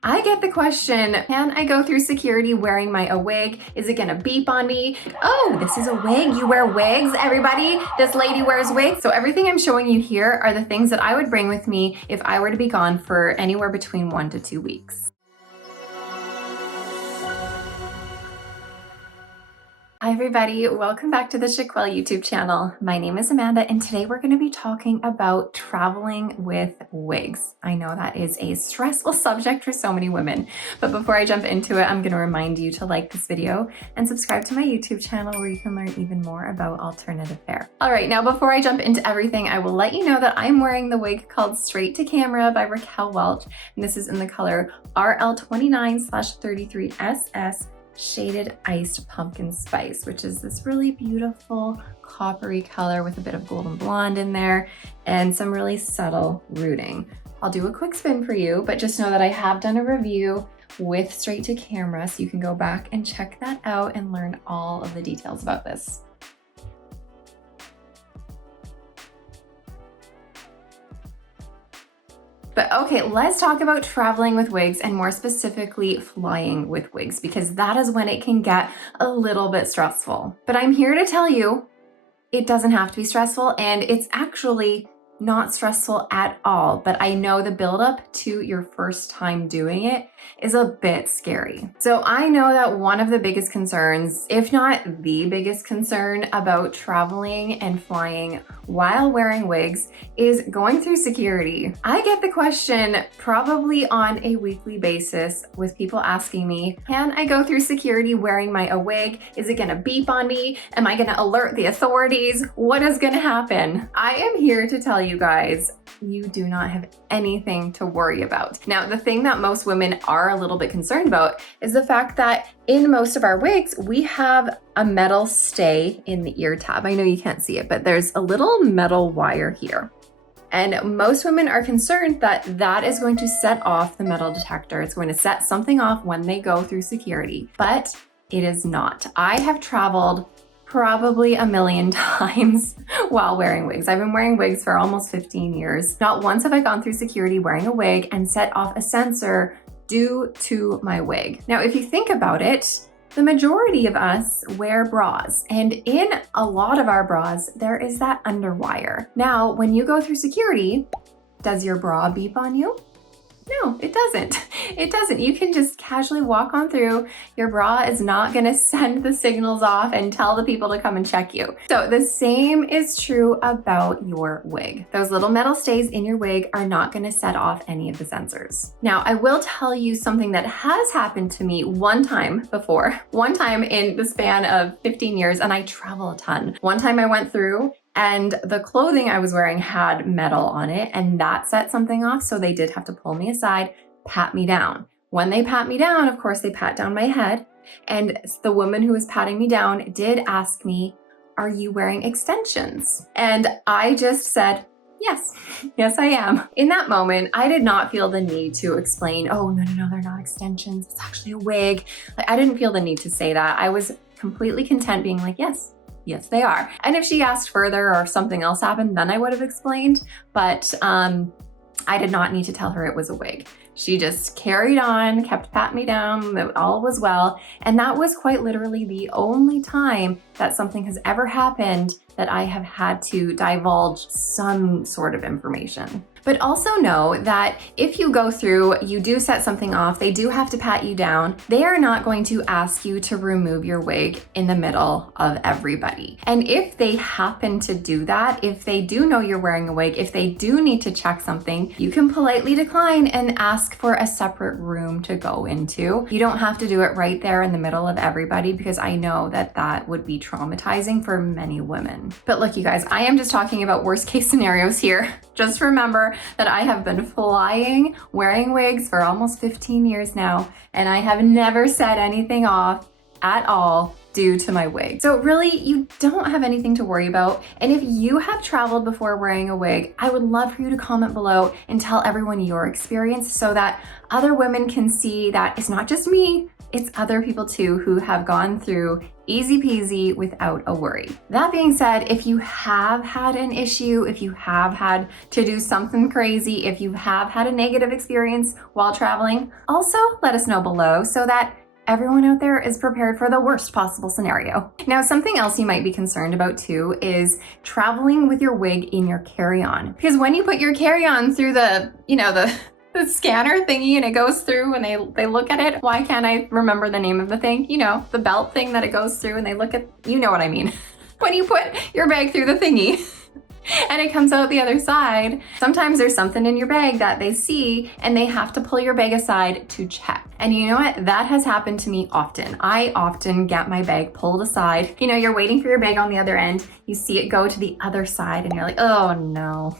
I get the question, can I go through security wearing my wig? Is it gonna beep on me? Oh, this is a wig. You wear wigs, everybody? This lady wears wigs. So everything I'm showing you here are the things that I would bring with me if I were to be gone for anywhere between 1 to 2 weeks. Hi everybody, welcome back to the Chiquel YouTube channel. My name is Amanda and today we're going to be talking about traveling with wigs. I know that is a stressful subject for so many women, but before I jump into it, I'm going to remind you to like this video and subscribe to my YouTube channel where you can learn even more about alternative hair. All right, now before I jump into everything, I will let you know that I'm wearing the wig called Straight to Camera by Raquel Welch, and this is in the color RL29/33SS. Shaded Iced Pumpkin Spice, which is this really beautiful coppery color with a bit of golden blonde in there and some really subtle rooting. I'll do a quick spin for you, but just know that I have done a review with Straight to Camera, so you can go back and check that out and learn all of the details about this. But okay, let's talk about traveling with wigs and more specifically flying with wigs, because that is when it can get a little bit stressful. But I'm here to tell you it doesn't have to be stressful, and it's actually not stressful at all. But I know the buildup to your first time doing it is a bit scary. So I know that one of the biggest concerns, if not the biggest concern about traveling and flying while wearing wigs, is going through security. I get the question probably on a weekly basis with people asking me, can I go through security wearing my wig? Is it gonna beep on me? Am I gonna alert the authorities? What is gonna happen? I am here to tell you guys, you do not have anything to worry about. Now, the thing that most women are a little bit concerned about is the fact that in most of our wigs, we have a metal stay in the ear tab. I know you can't see it, but there's a little metal wire here. And most women are concerned that that is going to set off the metal detector. It's going to set something off when they go through security, but it is not. I have traveled probably a million times while wearing wigs. I've been wearing wigs for almost 15 years. Not once have I gone through security wearing a wig and set off a sensor due to my wig. Now, if you think about it, the majority of us wear bras, and in a lot of our bras, there is that underwire. Now, when you go through security, does your bra beep on you? No, it doesn't. It doesn't. You can just casually walk on through. Your bra is not gonna send the signals off and tell the people to come and check you. So the same is true about your wig. Those little metal stays in your wig are not gonna set off any of the sensors. Now, I will tell you something that has happened to me one time before. One time in the span of 15 years, and I travel a ton. One time I went through and the clothing I was wearing had metal on it, and that set something off. So they did have to pull me aside, pat me down. When they pat me down, of course, they pat down my head. And the woman who was patting me down did ask me, are you wearing extensions? And I just said, yes, yes, I am. In that moment, I did not feel the need to explain, oh, no, they're not extensions. It's actually a wig. Like, I didn't feel the need to say that. I was completely content being like, yes, they are. And if she asked further or something else happened, then I would have explained, but I did not need to tell her it was a wig. She just carried on, kept patting me down, that all was well. And that was quite literally the only time that something has ever happened that I have had to divulge some sort of information. But also know that if you go through, you do set something off, they do have to pat you down. They are not going to ask you to remove your wig in the middle of everybody. And if they happen to do that, if they do know you're wearing a wig, if they do need to check something, you can politely decline and ask for a separate room to go into. You don't have to do it right there in the middle of everybody, because I know that that would be traumatizing for many women. But look, you guys, I am just talking about worst case scenarios here. Just remember that I have been flying, wearing wigs for almost 15 years now, and I have never set anything off at all due to my wig. So really, you don't have anything to worry about. And if you have traveled before wearing a wig, I would love for you to comment below and tell everyone your experience so that other women can see that it's not just me, it's other people too who have gone through easy peasy without a worry. That being said, if you have had an issue, if you have had to do something crazy, if you have had a negative experience while traveling, also let us know below so that everyone out there is prepared for the worst possible scenario. Now, something else you might be concerned about too is traveling with your wig in your carry-on. Because when you put your carry-on through the scanner thingy and it goes through and they look at it. Why can't I remember the name of the thing? You know, the belt thing that it goes through and they look at, you know what I mean. When you put your bag through the thingy and it comes out the other side, sometimes there's something in your bag that they see and they have to pull your bag aside to check. And you know what? That has happened to me often. I often get my bag pulled aside. You know, you're waiting for your bag on the other end. You see it go to the other side and you're like, oh no.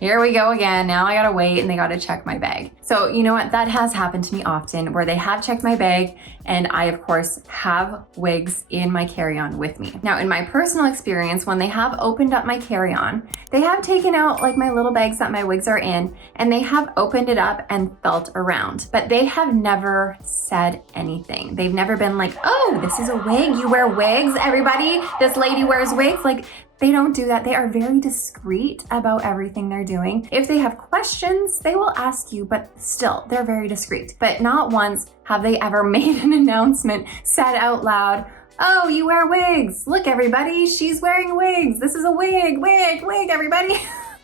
Here we go again. Now I gotta wait and they gotta check my bag. So you know what? That has happened to me often where they have checked my bag and I of course have wigs in my carry-on with me. Now in my personal experience, when they have opened up my carry-on, they have taken out like my little bags that my wigs are in and they have opened it up and felt around, but they have never said anything. They've never been like, oh, this is a wig. You wear wigs, everybody? This lady wears wigs. Like, they don't do that. They are very discreet about everything they're doing. If they have questions, they will ask you, but still, they're very discreet. But not once have they ever made an announcement, said out loud, oh, you wear wigs. Look, everybody, she's wearing wigs. This is a wig, everybody.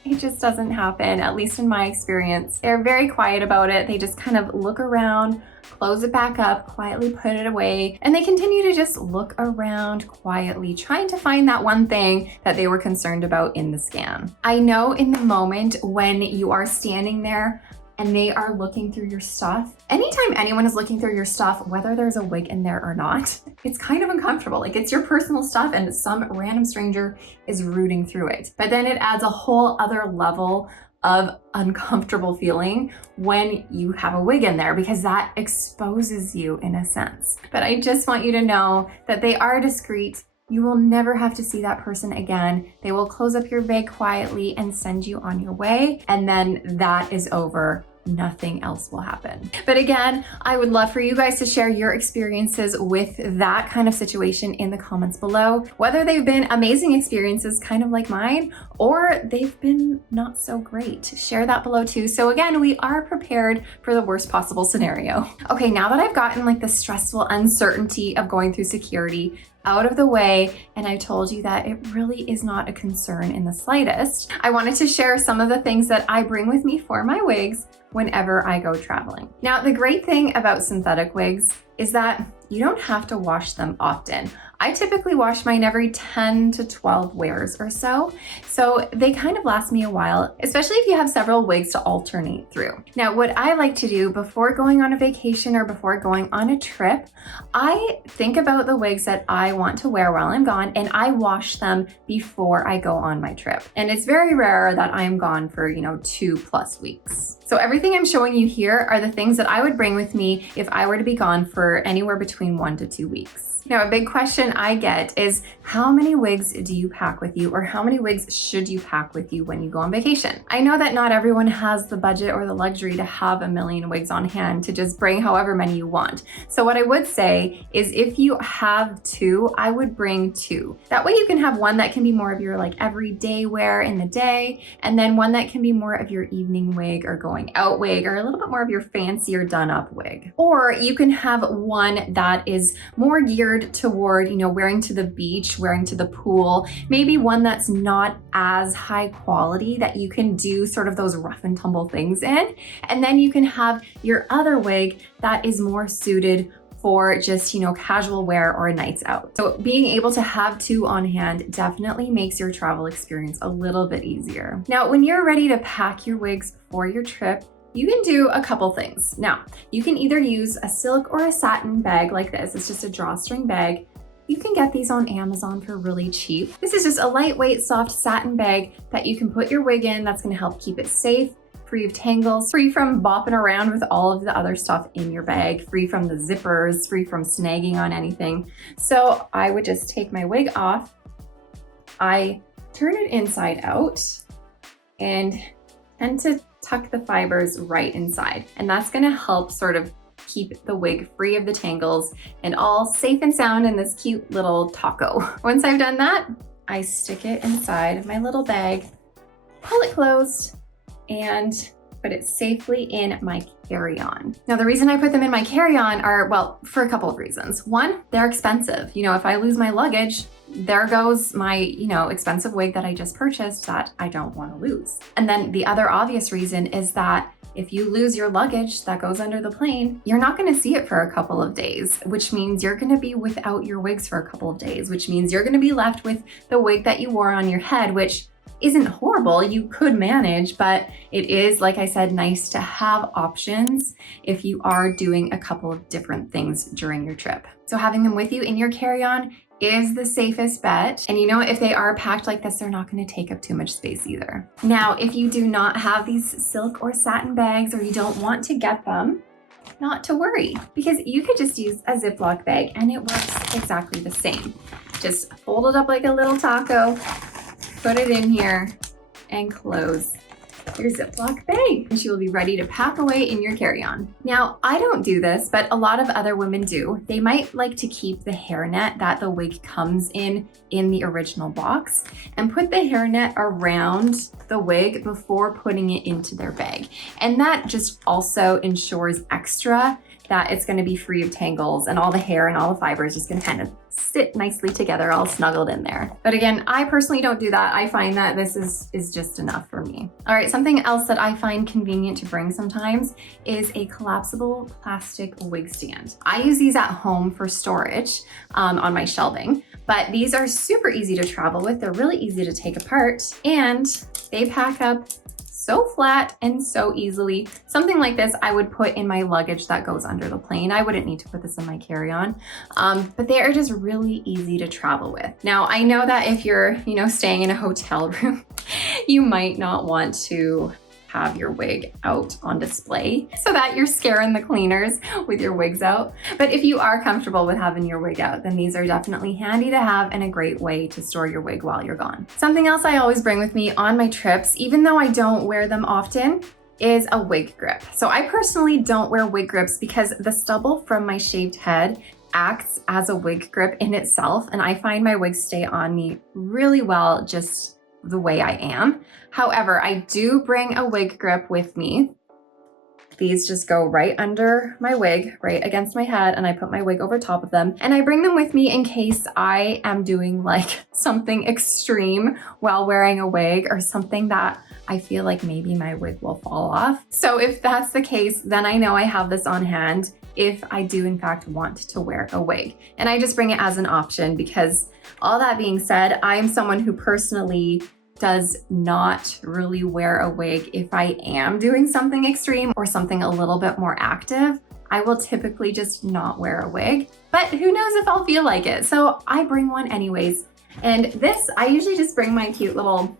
It just doesn't happen, at least in my experience. They're very quiet about it. They just kind of look around, close it back up, quietly put it away, and they continue to just look around quietly, trying to find that one thing that they were concerned about in the scan. I know in the moment when you are standing there and they are looking through your stuff, anytime anyone is looking through your stuff, whether there's a wig in there or not, it's kind of uncomfortable. Like, it's your personal stuff and some random stranger is rooting through it. But then it adds a whole other level of uncomfortable feeling when you have a wig in there because that exposes you in a sense. But I just want you to know that they are discreet. You will never have to see that person again. They will close up your bag quietly and send you on your way. And then that is over. Nothing else will happen. But again, I would love for you guys to share your experiences with that kind of situation in the comments below, whether they've been amazing experiences kind of like mine, or they've been not so great. Share that below too. So again, we are prepared for the worst possible scenario. Okay, now that I've gotten like the stressful uncertainty of going through security out of the way, and I told you that it really is not a concern in the slightest, I wanted to share some of the things that I bring with me for my wigs whenever I go traveling. Now, the great thing about synthetic wigs is that you don't have to wash them often. I typically wash mine every 10 to 12 wears or so. So they kind of last me a while, especially if you have several wigs to alternate through. Now, what I like to do before going on a vacation or before going on a trip, I think about the wigs that I want to wear while I'm gone and I wash them before I go on my trip. And it's very rare that I'm gone for, 2+ weeks. So everything I'm showing you here are the things that I would bring with me if I were to be gone for anywhere between 1 to 2 weeks. Now, a big question I get is how many wigs do you pack with you, or how many wigs should you pack with you when you go on vacation? I know that not everyone has the budget or the luxury to have a million wigs on hand to just bring however many you want. So what I would say is if you have 2, I would bring 2. That way you can have one that can be more of your like everyday wear in the day, and then one that can be more of your evening wig or going out wig, or a little bit more of your fancier done up wig. Or you can have one that is more geared toward, wearing to the beach, wearing to the pool, maybe one that's not as high quality that you can do sort of those rough and tumble things in. And then you can have your other wig that is more suited for just, casual wear or nights out. So being able to have 2 on hand definitely makes your travel experience a little bit easier. Now, when you're ready to pack your wigs for your trip, you can do a couple things. Now, you can either use a silk or a satin bag like this. It's just a drawstring bag. You can get these on Amazon for really cheap. This is just a lightweight, soft satin bag that you can put your wig in that's gonna help keep it safe free of tangles, free from bopping around with all of the other stuff in your bag, free from the zippers, free from snagging on anything. So I would just take my wig off. I turn it inside out and tend to tuck the fibers right inside. And that's gonna help sort of keep the wig free of the tangles and all safe and sound in this cute little taco. Once I've done that, I stick it inside of my little bag, pull it closed, and put it safely in my carry-on. Now, the reason I put them in my carry-on are, well, for a couple of reasons. One, they're expensive. You know, if I lose my luggage, there goes my, expensive wig that I just purchased that I don't want to lose. And then the other obvious reason is that if you lose your luggage that goes under the plane, you're not going to see it for a couple of days, which means you're going to be without your wigs for a couple of days, which means you're going to be left with the wig that you wore on your head, which isn't horrible. You could manage, but it is, like I said, nice to have options if you are doing a couple of different things during your trip. So having them with you in your carry-on is the safest bet. And if they are packed like this, they're not going to take up too much space either. Now, if you do not have these silk or satin bags, or you don't want to get them, not to worry, because you could just use a Ziploc bag and it works exactly the same. Just fold it up like a little taco, put it in here, and close your Ziploc bag, and she will be ready to pack away in your carry-on. Now, I don't do this, but a lot of other women do. They might like to keep the hairnet that the wig comes in the original box and put the hairnet around the wig before putting it into their bag. And that just also ensures extra that it's going to be free of tangles, and all the hair and all the fibers just going to kind of sit nicely together, all snuggled in there. But again, I personally don't do that. I find that this is just enough for me. All right, something else that I find convenient to bring sometimes is a collapsible plastic wig stand. I use these at home for storage on my shelving, but these are super easy to travel with. They're really easy to take apart, and they pack up so flat and so easily. Something like this I would put in my luggage that goes under the plane. I wouldn't need to put this in my carry-on, but they are just really easy to travel with. Now, I know that if you're, staying in a hotel room, you might not want to have your wig out on display so that you're scaring the cleaners with your wigs out. But if you are comfortable with having your wig out, then these are definitely handy to have and a great way to store your wig while you're gone. Something else I always bring with me on my trips, even though I don't wear them often, is a wig grip. So I personally don't wear wig grips because the stubble from my shaved head acts as a wig grip in itself, and I find my wigs stay on me really well just the way I am. However, I do bring a wig grip with me. These just go right under my wig, right against my head, and I put my wig over top of them. And I bring them with me in case I am doing like something extreme while wearing a wig, or something that I feel like maybe my wig will fall off. So if that's the case, then I know I have this on hand if I do in fact want to wear a wig. And I just bring it as an option because, all that being said, I'm someone who personally does not really wear a wig if I am doing something extreme or something a little bit more active. I will typically just not wear a wig, but who knows if I'll feel like it. So I bring one anyways. And this, I usually just bring my cute little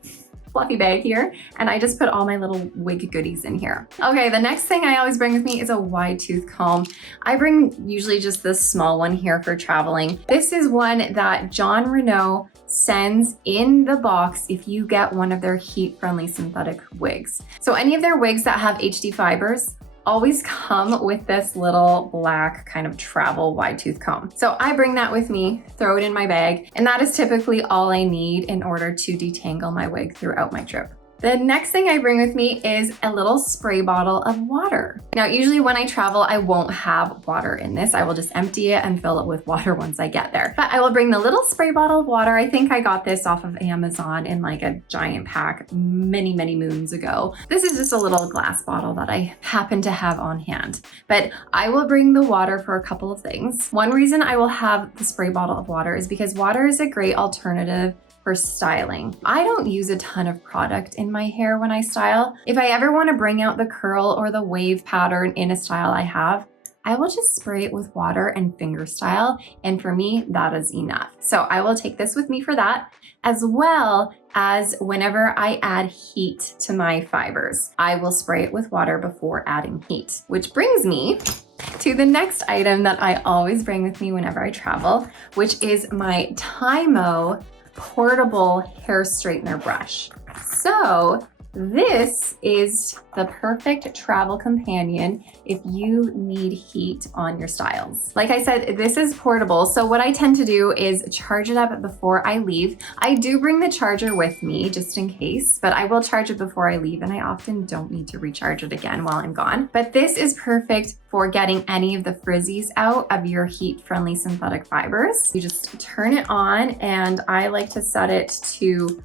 fluffy bag here, and I just put all my little wig goodies in here. Okay, the next thing I always bring with me is a wide tooth comb. I bring usually just this small one here for traveling. This is one that John Renault sends in the box if you get one of their heat-friendly synthetic wigs. So any of their wigs that have HD fibers always come with this little black kind of travel wide tooth comb. So I bring that with me, throw it in my bag, and that is typically all I need in order to detangle my wig throughout my trip. The next thing I bring with me is a little spray bottle of water. Now, usually when I travel, I won't have water in this. I will just empty it and fill it with water once I get there. But I will bring the little spray bottle of water. I think I got this off of Amazon in like a giant pack many, many moons ago. This is just a little glass bottle that I happen to have on hand. But I will bring the water for a couple of things. One reason I will have the spray bottle of water is because water is a great alternative for styling. I don't use a ton of product in my hair when I style. If I ever want to bring out the curl or the wave pattern in a style I I will just spray it with water and finger style. And for me, that is enough. So I will take this with me for that, as well as whenever I add heat to my fibers, I will spray it with water before adding heat, which brings me to the next item that I always bring with me whenever I travel, which is my Tymo portable hair straightener brush. So this is the perfect travel companion if you need heat on your styles. Like I said, this is portable. So what I tend to do is charge it up before I leave. I do bring the charger with me just in case, but I will charge it before I leave, and I often don't need to recharge it again while I'm gone. But this is perfect for getting any of the frizzies out of your heat-friendly synthetic fibers. You just turn it on, and I like to set it to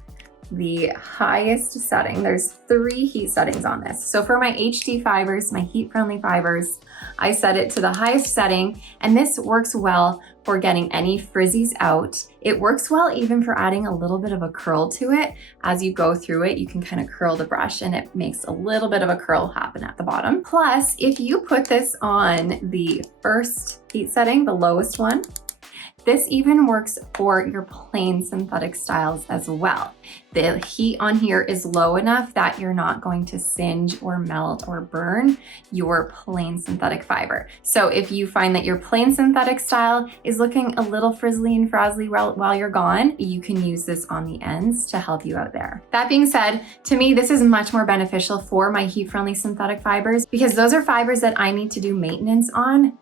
the highest setting. There's 3 heat settings on this. So for my HD fibers, my heat-friendly fibers, I set it to the highest setting, and this works well for getting any frizzies out. It works well even for adding a little bit of a curl to it. As you go through it, you can kind of curl the brush, and it makes a little bit of a curl happen at the bottom. Plus, if you put this on the first heat setting, the lowest one, this even works for your plain synthetic styles as well. The heat on here is low enough that you're not going to singe or melt or burn your plain synthetic fiber. So if you find that your plain synthetic style is looking a little frizzly and frazzly while you're gone, you can use this on the ends to help you out there. That being said, to me, this is much more beneficial for my heat-friendly synthetic fibers, because those are fibers that I need to do maintenance on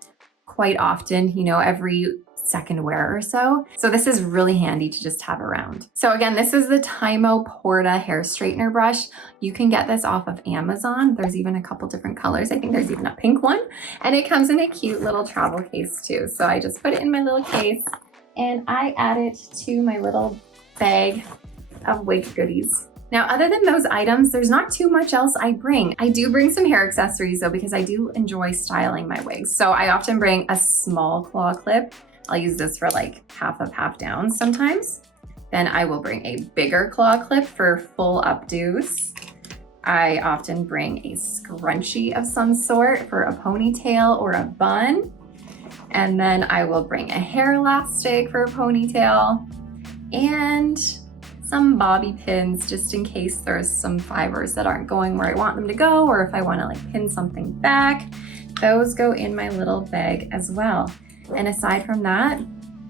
quite often, you know, every second wear or so. So this is really handy to just have around. So again, this is the Tymo Porta hair straightener brush. You can get this off of Amazon. There's even a couple different colors. I think there's even a pink one, and it comes in a cute little travel case too. So I just put it in my little case, and I add it to my little bag of wig goodies. Now, other than those items, there's not too much else I bring. I do bring some hair accessories though, because I do enjoy styling my wigs. So I often bring a small claw clip. I'll use this for like half up, half down sometimes. Then I will bring a bigger claw clip for full updos. I often bring a scrunchie of some sort for a ponytail or a bun. And then I will bring a hair elastic for a ponytail and some bobby pins just in case there's some fibers that aren't going where I want them to go, or if I want to like pin something back, those go in my little bag as well. And aside from that,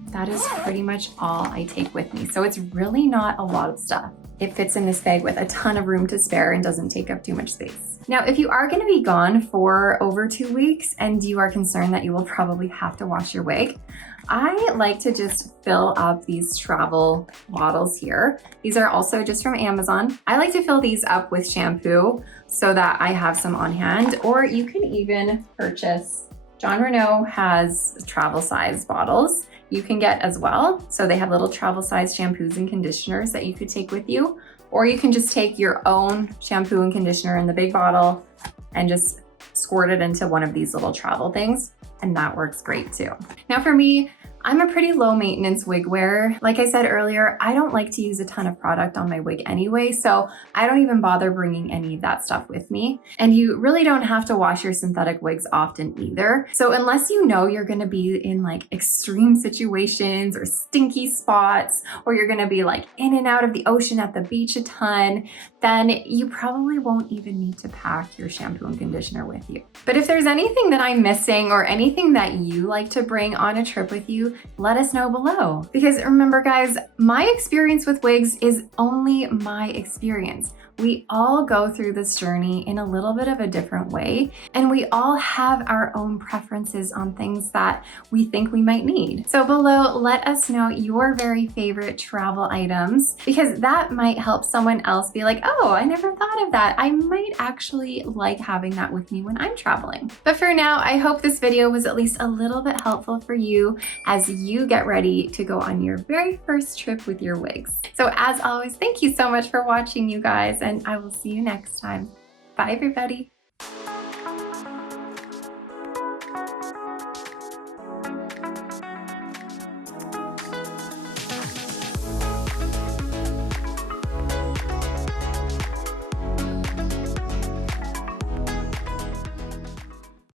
that is pretty much all I take with me. So it's really not a lot of stuff. It fits in this bag with a ton of room to spare and doesn't take up too much space. Now, if you are going to be gone for over 2 weeks and you are concerned that you will probably have to wash your wig, I like to just fill up these travel bottles here. These are also just from Amazon. I like to fill these up with shampoo so that I have some on hand, or you can even purchase, John Renault has travel size bottles you can get as well. So they have little travel size shampoos and conditioners that you could take with you, or you can just take your own shampoo and conditioner in the big bottle and just squirt it into one of these little travel things. And that works great too. Now for me, I'm a pretty low maintenance wig wearer. Like I said earlier, I don't like to use a ton of product on my wig anyway, so I don't even bother bringing any of that stuff with me. And you really don't have to wash your synthetic wigs often either. So unless you know you're gonna be in like extreme situations or stinky spots, or you're gonna be like in and out of the ocean at the beach a ton, then you probably won't even need to pack your shampoo and conditioner with you. But if there's anything that I'm missing or anything that you like to bring on a trip with you, let us know below. Because remember guys, my experience with wigs is only my experience. We all go through this journey in a little bit of a different way, and we all have our own preferences on things that we think we might need. So below, let us know your very favorite travel items, because that might help someone else be like, oh, I never thought of that. I might actually like having that with me when I'm traveling. But for now, I hope this video was at least a little bit helpful for you as you get ready to go on your very first trip with your wigs. So as always, thank you so much for watching, you guys, and I will see you next time. Bye, everybody.